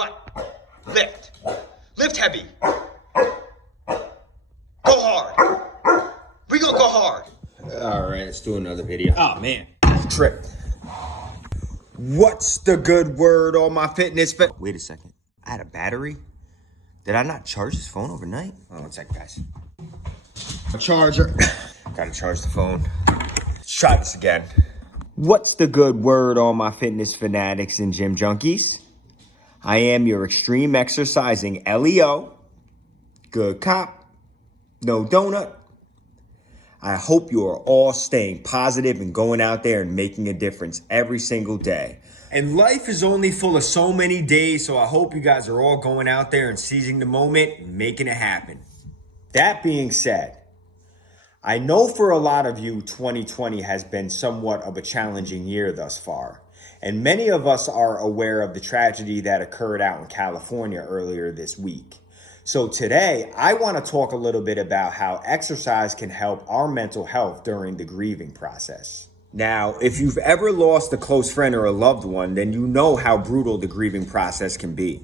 What? Lift. Lift heavy. Go hard. We gonna go hard. All right, let's do another video. Oh man, tripped. What's the good word on my fitness fit? Wait a second. I had a battery? Did I not charge this phone overnight? Oh, one sec, guys. A charger. Gotta charge the phone. Let's try this again. What's the good word on my fitness fanatics and gym junkies? I am your extreme exercising LEO. Good cop. No donut. I hope you are all staying positive and going out there and making a difference every single day. And life is only full of so many days, so I hope you guys are all going out there and seizing the moment and making it happen. That being said, I know for a lot of you, 2020 has been somewhat of a challenging year thus far. And many of us are aware of the tragedy that occurred out in California earlier this week. So today, I want to talk a little bit about how exercise can help our mental health during the grieving process. Now, if you've ever lost a close friend or a loved one, then you know how brutal the grieving process can be.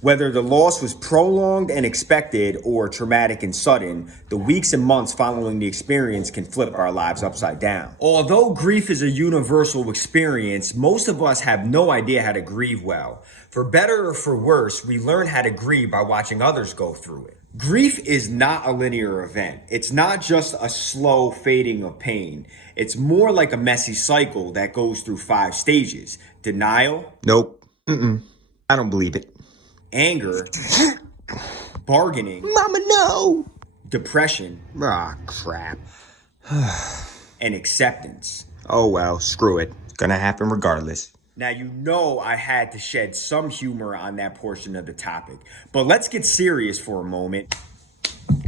Whether the loss was prolonged and expected or traumatic and sudden, the weeks and months following the experience can flip our lives upside down. Although grief is a universal experience, most of us have no idea how to grieve well. For better or for worse, we learn how to grieve by watching others go through it. Grief is not a linear event. It's not just a slow fading of pain. It's more like a messy cycle that goes through 5 stages. Denial. Nope. I don't believe it. Anger. Bargaining. Mama, no. Depression. Ah, crap. And acceptance. Oh, well, screw it. Gonna happen regardless. Now, you know I had to shed some humor on that portion of the topic, but let's get serious for a moment.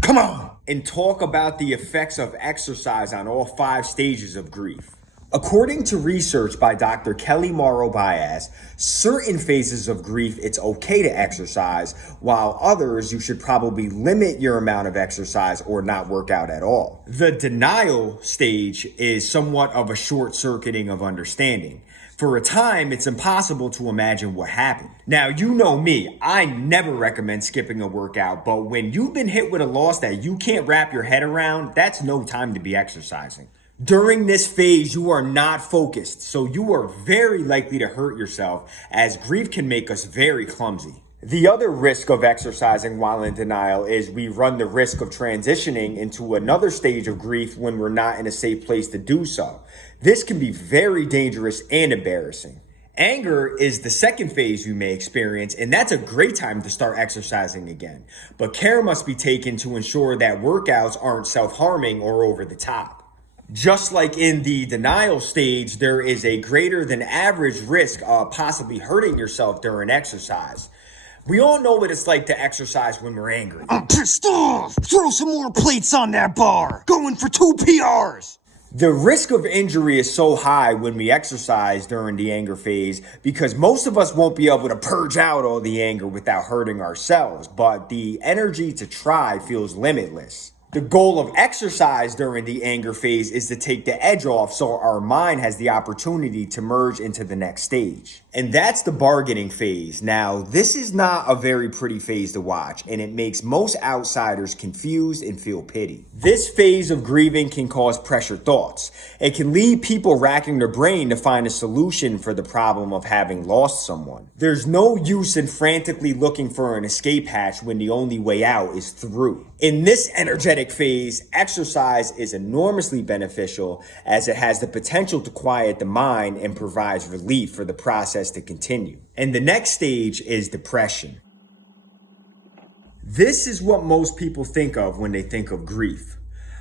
Come on! And talk about the effects of exercise on all 5 stages of grief. According to research by Dr. Kelly Morrow-Baez, certain phases of grief it's okay to exercise, while others you should probably limit your amount of exercise or not work out at all. The denial stage is somewhat of a short-circuiting of understanding. For a time, it's impossible to imagine what happened. Now, you know me, I never recommend skipping a workout, but when you've been hit with a loss that you can't wrap your head around, that's no time to be exercising. During this phase, you are not focused, so you are very likely to hurt yourself, as grief can make us very clumsy. The other risk of exercising while in denial is we run the risk of transitioning into another stage of grief when we're not in a safe place to do so. This can be very dangerous and embarrassing. Anger is the second phase you may experience, and that's a great time to start exercising again. But care must be taken to ensure that workouts aren't self-harming or over the top. Just like in the denial stage, there is a greater than average risk of possibly hurting yourself during exercise. We all know what it's like to exercise when we're angry. I'm pissed off! Throw some more plates on that bar! Going for 2 PRs! The risk of injury is so high when we exercise during the anger phase because most of us won't be able to purge out all the anger without hurting ourselves, but the energy to try feels limitless. The goal of exercise during the anger phase is to take the edge off so our mind has the opportunity to merge into the next stage. And that's the bargaining phase. Now, this is not a very pretty phase to watch, and it makes most outsiders confused and feel pity. This phase of grieving can cause pressure thoughts. It can leave people racking their brain to find a solution for the problem of having lost someone. There's no use in frantically looking for an escape hatch when the only way out is through. In this energetic phase, exercise is enormously beneficial as it has the potential to quiet the mind and provides relief for the process to continue. And the next stage is depression. This is what most people think of when they think of grief.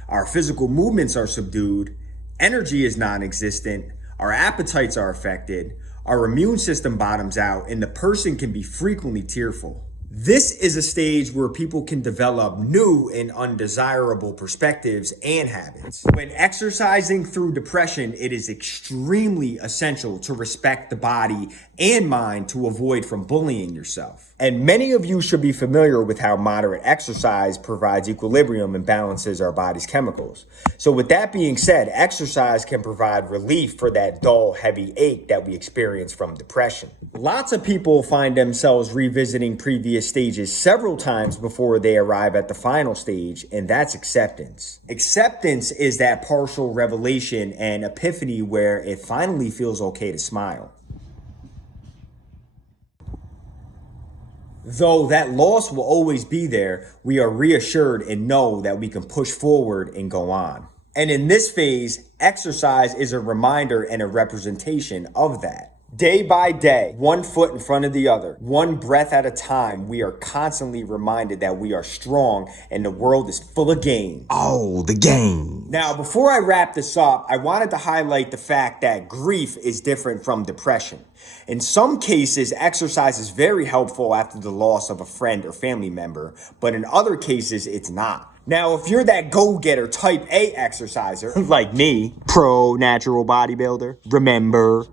Our physical movements are subdued, energy is non-existent, our appetites are affected, our immune system bottoms out, and the person can be frequently tearful. This is a stage where people can develop new and undesirable perspectives and habits. When exercising through depression, it is extremely essential to respect the body and mind to avoid from bullying yourself. And many of you should be familiar with how moderate exercise provides equilibrium and balances our body's chemicals. So with that being said, exercise can provide relief for that dull, heavy ache that we experience from depression. Lots of people find themselves revisiting previous stages several times before they arrive at the final stage, and that's acceptance. Acceptance is that partial revelation and epiphany where it finally feels okay to smile. Though that loss will always be there, we are reassured and know that we can push forward and go on. And in this phase, exercise is a reminder and a representation of that. Day by day, one foot in front of the other, one breath at a time, we are constantly reminded that we are strong and the world is full of game. Oh, the game. Now, before I wrap this up, I wanted to highlight the fact that grief is different from depression. In some cases, exercise is very helpful after the loss of a friend or family member, but in other cases, it's not. Now, if you're that go-getter type A exerciser, like me, pro natural bodybuilder, remember,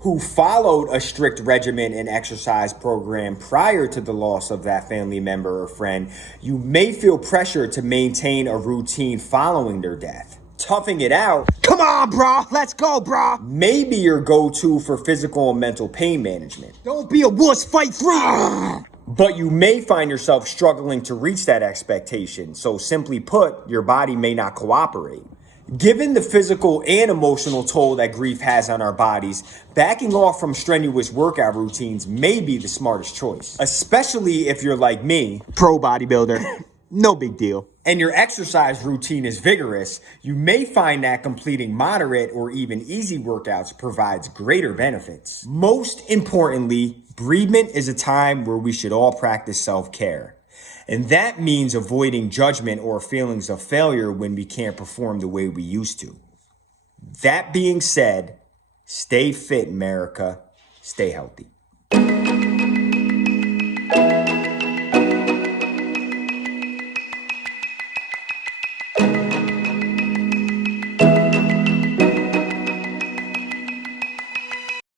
who followed a strict regimen and exercise program prior to the loss of that family member or friend, you may feel pressure to maintain a routine following their death. Toughing it out, come on, bro, let's go, bro, may be your go-to for physical and mental pain management. Don't be a wuss, fight free. But you may find yourself struggling to reach that expectation. So simply put, your body may not cooperate. Given the physical and emotional toll that grief has on our bodies, backing off from strenuous workout routines may be the smartest choice. Especially if you're like me, pro bodybuilder, no big deal, and your exercise routine is vigorous, you may find that completing moderate or even easy workouts provides greater benefits. Most importantly, bereavement is a time where we should all practice self-care. And that means avoiding judgment or feelings of failure when we can't perform the way we used to. That being said, stay fit, America. Stay healthy.